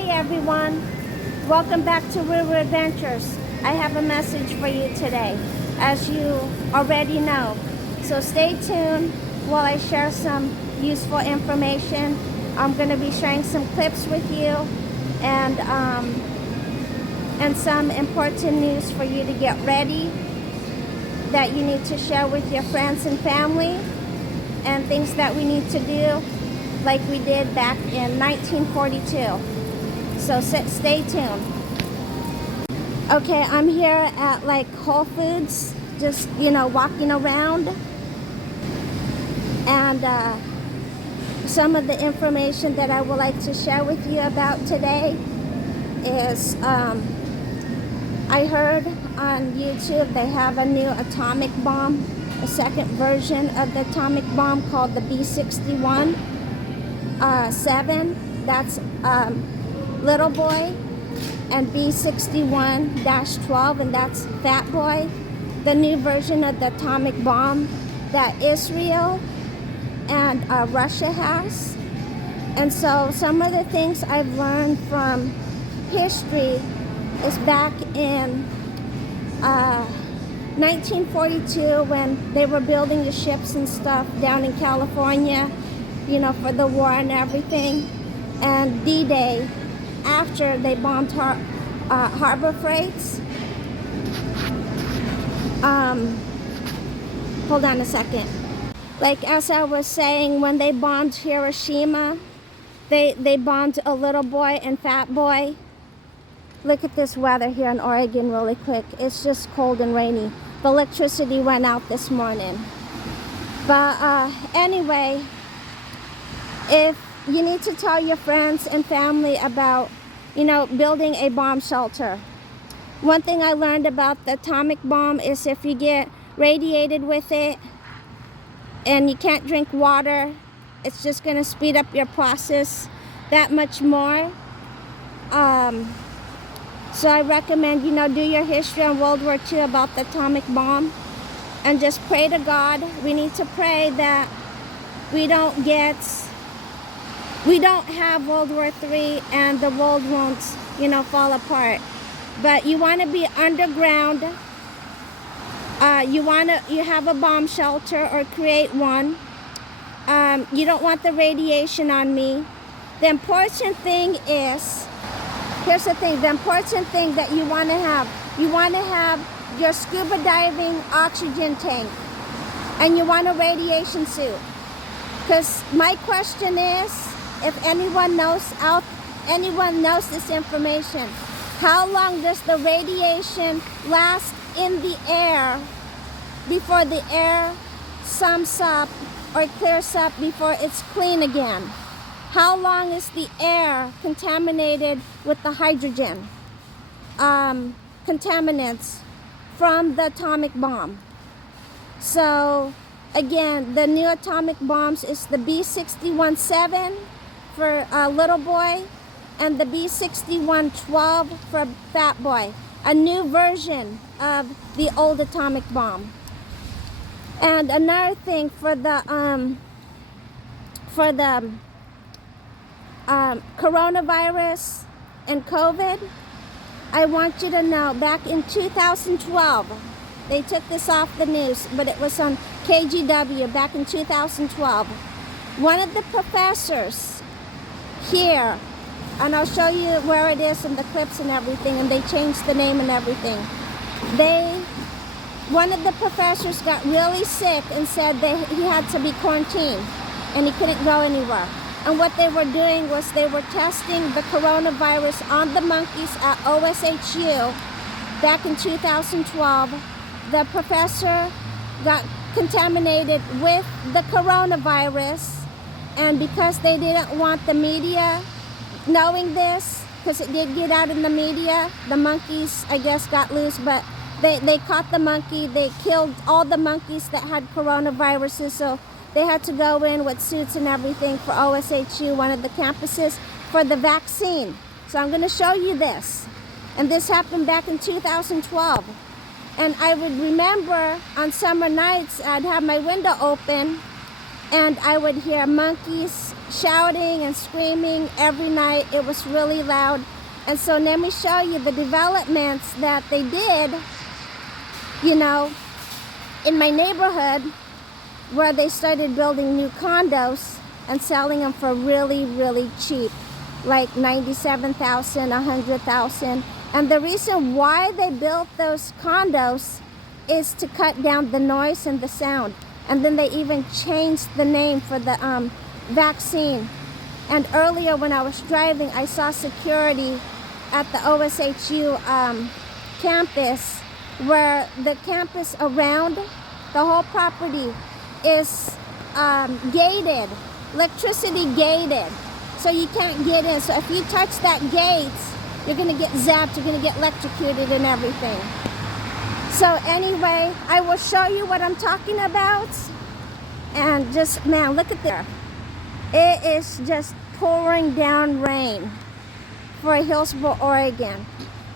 Hey everyone, welcome back to River Adventures. I have a message for you today, as you already know. So stay tuned while I share some useful information. I'm going to be sharing some clips with you and some important news for you to get ready that you need to share with your friends and family, and things that we need to do like we did back in 1942. So stay tuned. Okay, I'm here at like Whole Foods, just, walking around. And some of the information that I would like to share with you about today is I heard on YouTube they have a new atomic bomb, a second version of the atomic bomb called the B-61 7. That's Little Boy, and B-61-12, and that's Fat Boy. The new version of the atomic bomb that Israel and Russia has. And so some of the things I've learned from history is back in 1942 when they were building the ships and stuff down in California, for the war and everything, and D-Day, after they bombed Harbor Freights. Hold on a second. Like as I was saying, when they bombed Hiroshima, they bombed a Little Boy and Fat Boy. Look at this weather here in Oregon really quick. It's just cold and rainy. The electricity went out this morning. But anyway, if you need to tell your friends and family about, building a bomb shelter. One thing I learned about the atomic bomb is if you get radiated with it and you can't drink water, it's just going to speed up your process that much more. So I recommend, do your history on World War II about the atomic bomb and just pray to God. We need to pray that we don't have World War III and the world won't, fall apart. But you want to be underground. You have a bomb shelter or create one. You don't want the radiation on me. The important thing is, here's the thing, the important thing that you want to have your scuba diving oxygen tank, and you want a radiation suit. Because my question is, if anyone knows this information, how long does the radiation last in the air before the air sums up or clears up before it's clean again? How long is the air contaminated with the hydrogen contaminants from the atomic bomb? So again, the new atomic bombs is the B-61-7 for Little Boy and the B-61-12 for Fat Boy. A new version of the old atomic bomb. And another thing for the coronavirus and COVID, I want you to know, back in 2012, they took this off the news, but it was on KGW back in 2012. One of the professors here, and I'll show you where it is in the clips and everything, and they changed the name and everything. One of the professors got really sick and said he had to be quarantined and he couldn't go anywhere. And what they were doing was they were testing the coronavirus on the monkeys at OSHU back in 2012. The professor got contaminated with the coronavirus, and because they didn't want the media knowing this, because it did get out in the media, the monkeys, I guess, got loose, but they caught the monkey. They killed all the monkeys that had coronaviruses, so they had to go in with suits and everything for OSHU, one of the campuses, for the vaccine. So I'm going to show you this. And this happened back in 2012. And I would remember on summer nights, I'd have my window open and I would hear monkeys shouting and screaming every night. It was really loud. And so let me show you the developments that they did, you know, in my neighborhood, where they started building new condos and selling them for really, really cheap, like $97,000, $100,000. And the reason why they built those condos is to cut down the noise and the sound. And then they even changed the name for the vaccine. And earlier when I was driving, I saw security at the OSHU campus, where the campus around the whole property is gated, electricity gated, so you can't get in. So if you touch that gate, you're gonna get zapped, you're gonna get electrocuted and everything. So anyway, I will show you what I'm talking about. And just, man, look at there. It is just pouring down rain for Hillsboro, Oregon.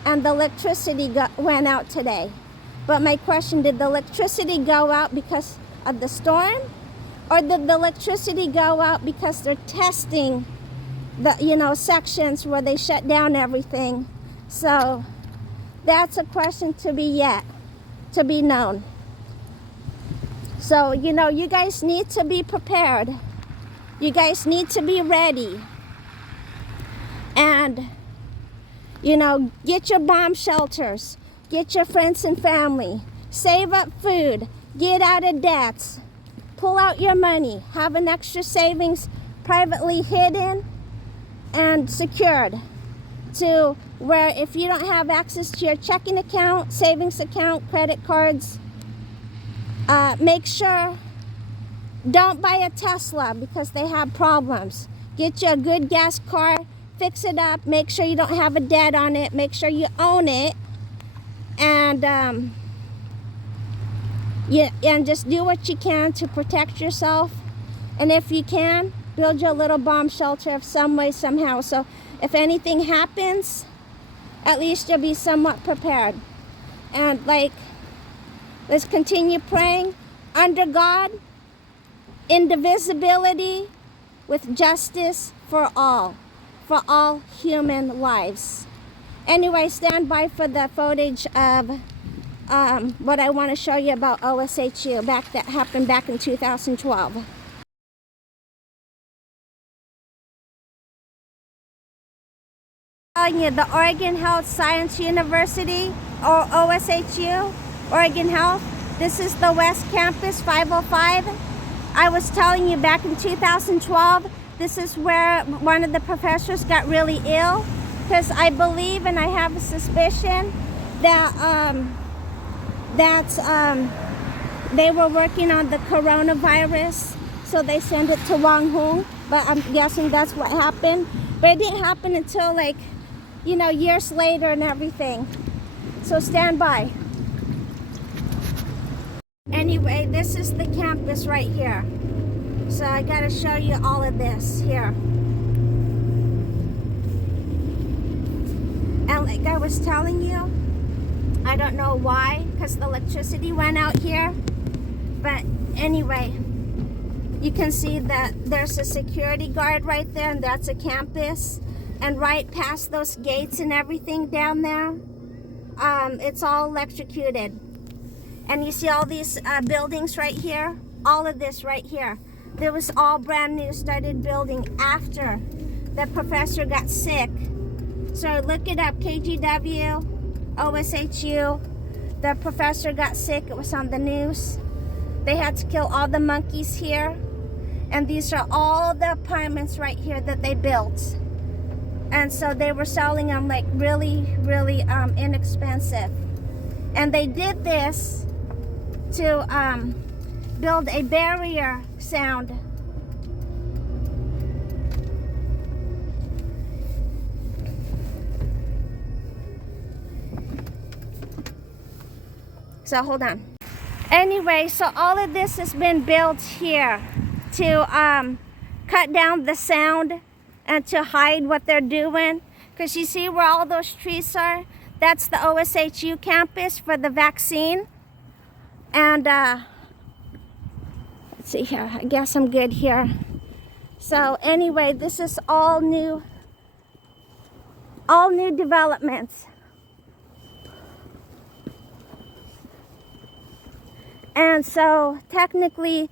And the electricity went out today. But my question, did the electricity go out because of the storm? Or did the electricity go out because they're testing the, you know, sections where they shut down everything? So that's a question to be known. So, you know, you guys need to be prepared. You guys need to be ready. And, you know, get your bomb shelters. Get your friends and family. Save up food. Get out of debts. Pull out your money. Have an extra savings privately hidden and secured, to where if you don't have access to your checking account, savings account, credit cards, make sure don't buy a Tesla because they have problems. Get you a good gas car, fix it up, make sure you don't have a debt on it, make sure you own it, and and just do what you can to protect yourself. And if you can, build your little bomb shelter of some way, somehow. So if anything happens, at least you'll be somewhat prepared. And like, let's continue praying under God, indivisibility, with justice for all human lives. Anyway, stand by for the footage of what I want to show you about OSHU that happened back in 2012. Telling you, the Oregon Health Science University, or OSHU, Oregon Health. This is the West Campus 505. I was telling you back in 2012, this is where one of the professors got really ill, because I believe and I have a suspicion that they were working on the coronavirus, so they sent it to Wang Hung, but I'm guessing that's what happened. But it didn't happen until, like, you know, years later and everything. So stand by. Anyway, this is the campus right here. So I gotta show you all of this here. And like I was telling you, I don't know why, because the electricity went out here. But anyway, you can see that there's a security guard right there, and that's a campus. And right past those gates and everything down there, it's all electrocuted. And you see all these buildings right here, all of this right here. There was all brand new, started building after the professor got sick. So look it up, KGW, OSHU. The professor got sick, it was on the news. They had to kill all the monkeys here. And these are all the apartments right here that they built. And so they were selling them like really, really inexpensive. And they did this to build a barrier sound. So hold on. Anyway, so all of this has been built here to cut down the sound and to hide what they're doing. Because you see where all those trees are? That's the OSHU campus for the vaccine. And Let's see here. I guess I'm good here. So anyway, this is all new developments. And so technically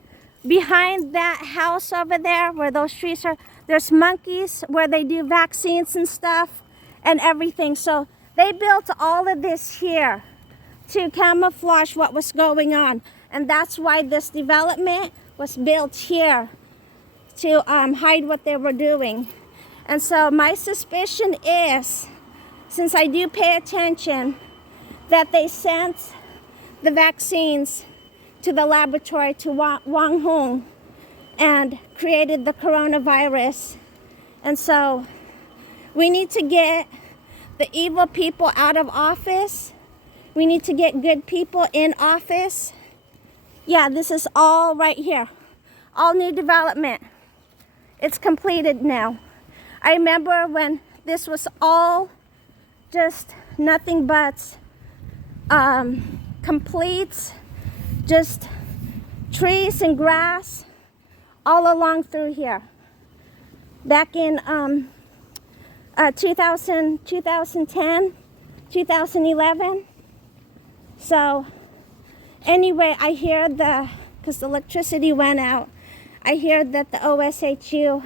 behind that house over there where those trees are, there's monkeys where they do vaccines and stuff and everything. So they built all of this here to camouflage what was going on. And that's why this development was built here, to hide what they were doing. And so my suspicion is, since I do pay attention, that they sent the vaccines to the laboratory to Wang Hong and created the coronavirus. And so we need to get the evil people out of office. We need to get good people in office. Yeah, this is all right here. All new development. It's completed now. I remember when this was all just nothing but complete, just trees and grass all along through here. Back in 2010, 2011. So anyway, I hear because the electricity went out, I hear that the OSHU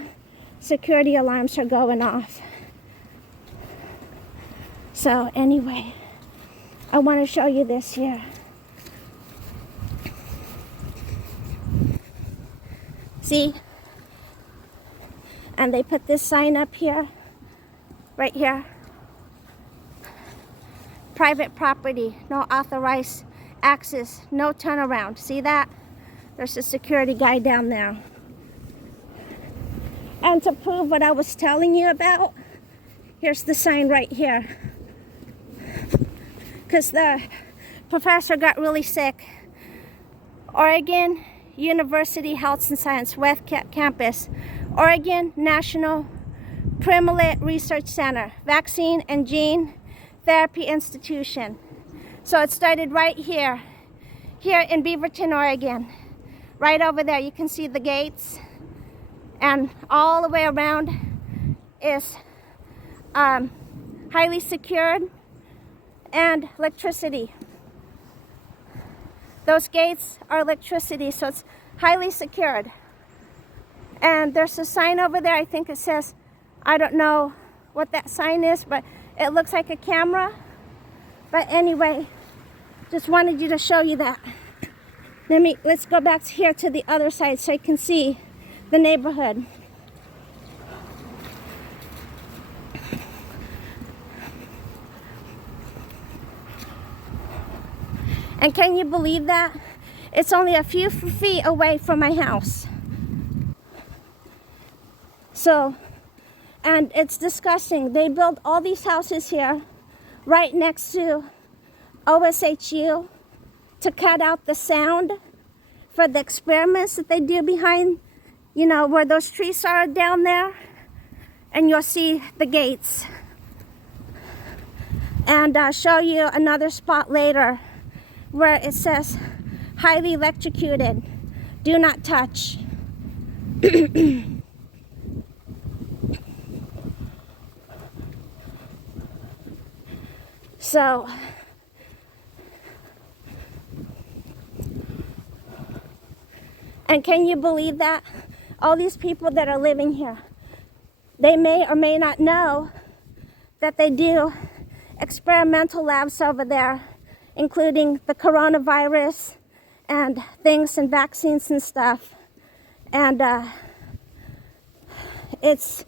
security alarms are going off. So anyway, I want to show you this here. See? And they put this sign up here, right here. Private property, no authorized access, no turnaround. See that? There's a security guy down there. And to prove what I was telling you about, here's the sign right here. Because the professor got really sick. Oregon University Health and Science West Campus, Oregon National Primate Research Center, Vaccine and Gene Therapy Institution. So it started right here in Beaverton, Oregon. Right over there, you can see the gates. And all the way around is highly secured and electricity. Those gates are electricity, so it's highly secured. And there's a sign over there, I think it says, I don't know what that sign is, but it looks like a camera. But anyway, just wanted you to show you that. Let's go back here to the other side so you can see the neighborhood. And can you believe that? It's only a few feet away from my house. So, and it's disgusting. They built all these houses here right next to OSHU to cut out the sound for the experiments that they do behind, you know, where those trees are down there. And you'll see the gates. And I'll show you another spot later where it says highly electrocuted, do not touch. So and can you believe that? All these people that are living here, they may or may not know that they do experimental labs over there, including the coronavirus and things and vaccines and stuff. And it's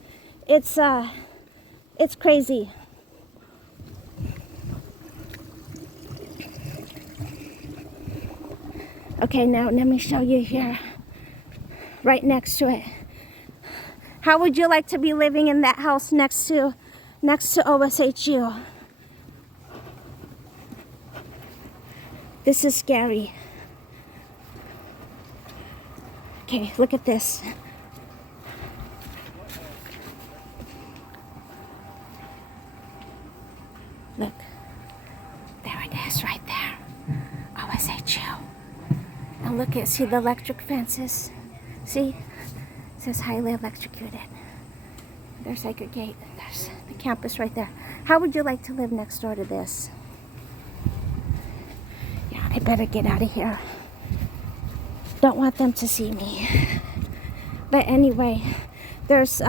crazy. Okay, now let me show you here, right next to it. How would you like to be living in that house next to OSHU? This is scary. Okay, look at this. Look, there it is right there. OSHU. And look at, see the electric fences? See? It says highly electrocuted. There's like a gate. There's the campus right there. How would you like to live next door to this? Yeah, I better get out of here. Don't want them to see me. But anyway, there's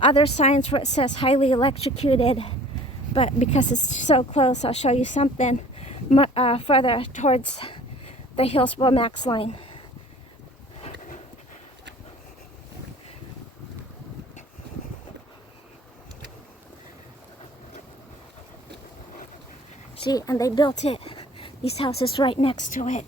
other signs where it says highly electrocuted. But because it's so close, I'll show you something further towards the Hillsboro Max line. See, and they built it, these houses right next to it.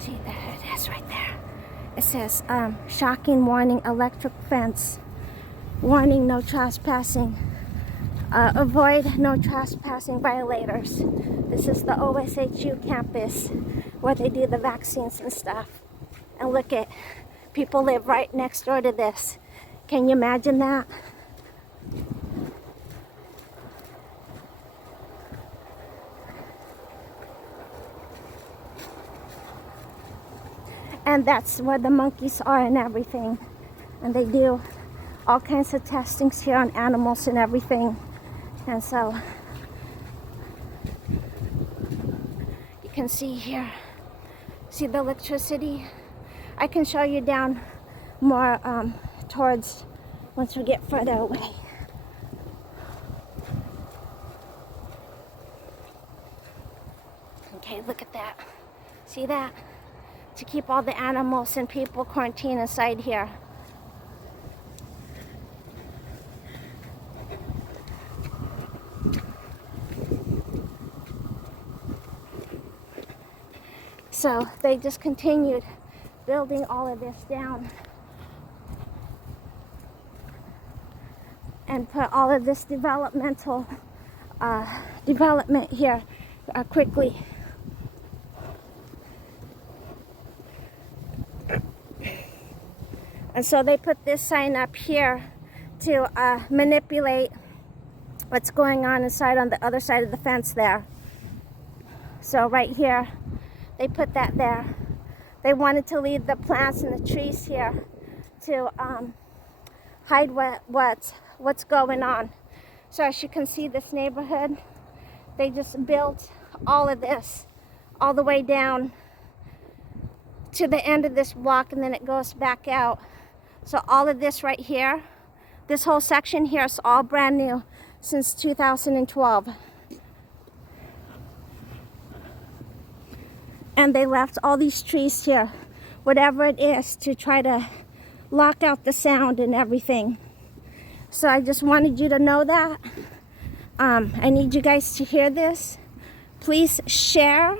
See, there it is right there. It says, shocking warning, electric fence. Warning, no trespassing. Avoid no trespassing violators. This is the OSHU campus where they do the vaccines and stuff. And look at, people live right next door to this. Can you imagine that? And that's where the monkeys are and everything. And they do all kinds of testings here on animals and everything. And so you can see here, see the electricity? I can show you down more towards once we get further away. Okay, look at that. See that? To keep all the animals and people quarantined inside here. So they just continued building all of this down and put all of this development here quickly. And so they put this sign up here to manipulate what's going on inside on the other side of the fence there. So right here, they put that there. They wanted to leave the plants and the trees here to hide what's going on. So as you can see, this neighborhood, they just built all of this all the way down to the end of this block, and then it goes back out. So all of this right here, this whole section here is all brand new since 2012. And they left all these trees here, whatever it is, to try to lock out the sound and everything. So I just wanted you to know that. I need you guys to hear this. Please share.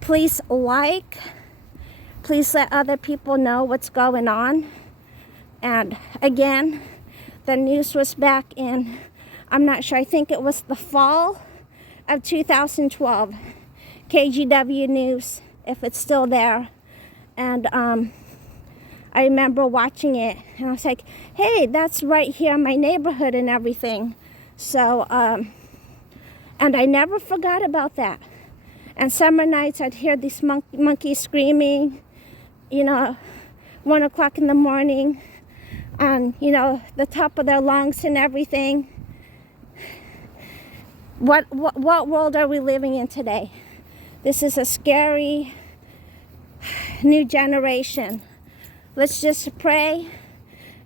Please like. Please let other people know what's going on. And again, the news was back in, I'm not sure, I think it was the fall of 2012. KGW News, if it's still there. And I remember watching it, and I was like, hey, that's right here in my neighborhood and everything. So, and I never forgot about that. And summer nights, I'd hear these monkeys screaming, 1 o'clock in the morning, on, the top of their lungs and everything. What world are we living in today? This is a scary new generation. Let's just pray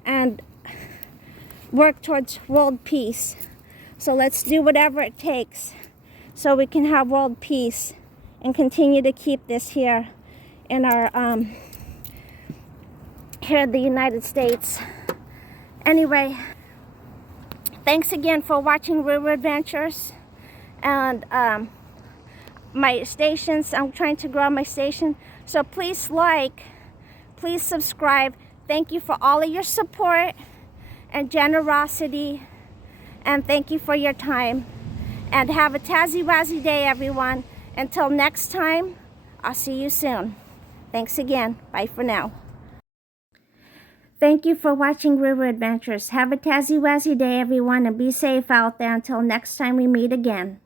and work towards world peace. So let's do whatever it takes so we can have world peace and continue to keep this here in our here in the United States. Anyway, thanks again for watching River Adventures. And my stations, I'm trying to grow my station, so please like, please subscribe. Thank you for all of your support and generosity, and thank you for your time, and have a Tazzy Wazzy day, everyone. Until next time, I'll see you soon. Thanks again. Bye for now. Thank you for watching River Adventures. Have a Tazzy Wazzy day, everyone, and be safe out there until next time we meet again.